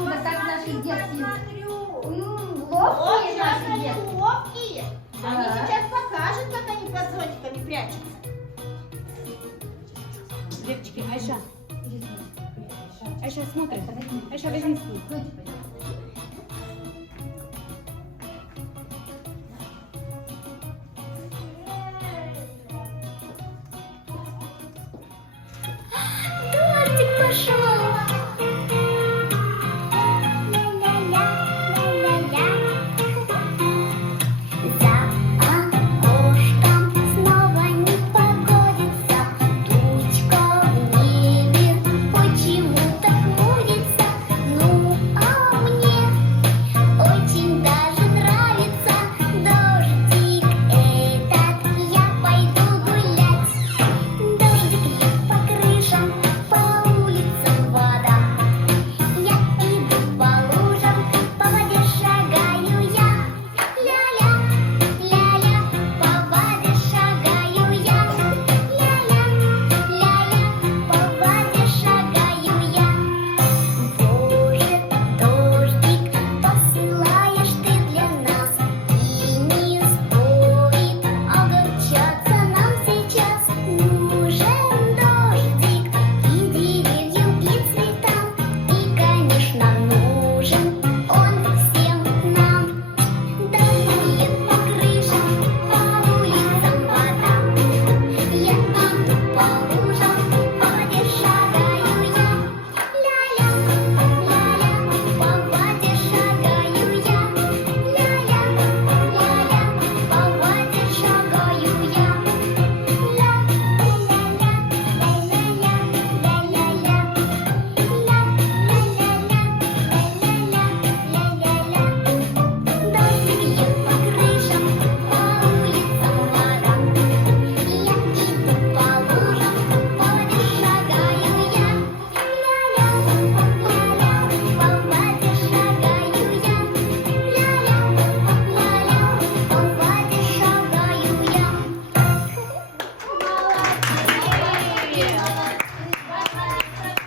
Вот так наши детки. Вот Ловкие сейчас наши они детки. ловкие. Они Да. сейчас покажут, как они под зонтиками прячутся. Девочки, Айша. Айша, смотри. Айша, возьми стул.